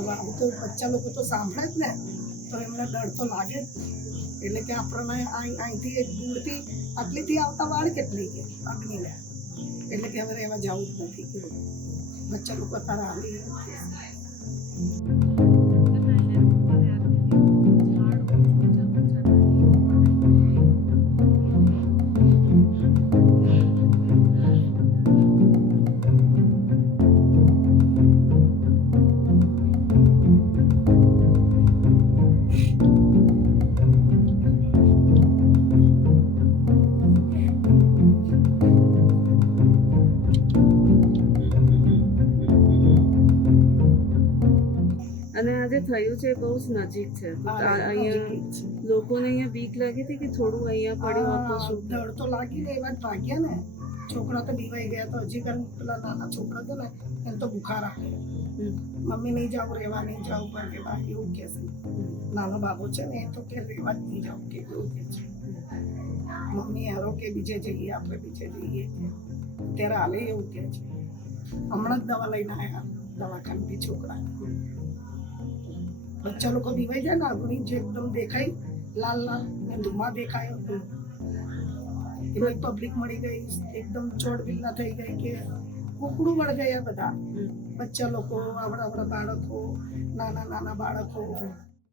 હવે આવું તો બચ્ચા લોકો તો સાંભળે જ ને, તો એમને ડર તો લાગે જ. એટલે કે આપણને અહીંથી એક દૂરથી આટલીથી આવતા વાળ કેટલી કે અગ્નિને, એટલે કે હવે એમાં જવું જ નથી કે બચ્ચા લોકો તારા આવી. અને આજે થયું છે બહુ જ નજીક છે, તો અહીંયા લોકોને અહીંયા બીક લાગી હતી કે થોડું અહીંયા પડ્યું હોત તો શું? ડર તો લાગી ને, એ વાત ભાગ્યા ને. છોકરા તો બીવાઈ ગયા, તો હજી પણ પેલા નાના છોકરા છે ને એને તો બુખાર આવે, મમ્મી નહીં જાવ, રહેવા નહીં જાવ, પણ કે બા એવું કે છે. નાનો બાબુ છે ને એ તો કે રહેવા જ નહીં જાવ, કે એવું કે છે. મમ્મી હારો કે બીજે જઈએ, આપણે બીજે જઈએ, ત્યારે હાલે એવું કે છે. હમણાં જ દવા લઈને આવ્યા દવાખાનેથી છોકરા. બચ્ચા લોકો બીવાઈ જાય ને, અગ્નિ જે એકદમ દેખાય લાલ લાલ ને ધુમા દેખાય હતું, એટલે પબ્લિક મળી ગઈ, એકદમ ચોડ બિલ્લા થઈ ગઈ કે કુકડું વળ ગયા બધા બચ્ચા લોકો, આવડા બાળકો, નાના બાળકો.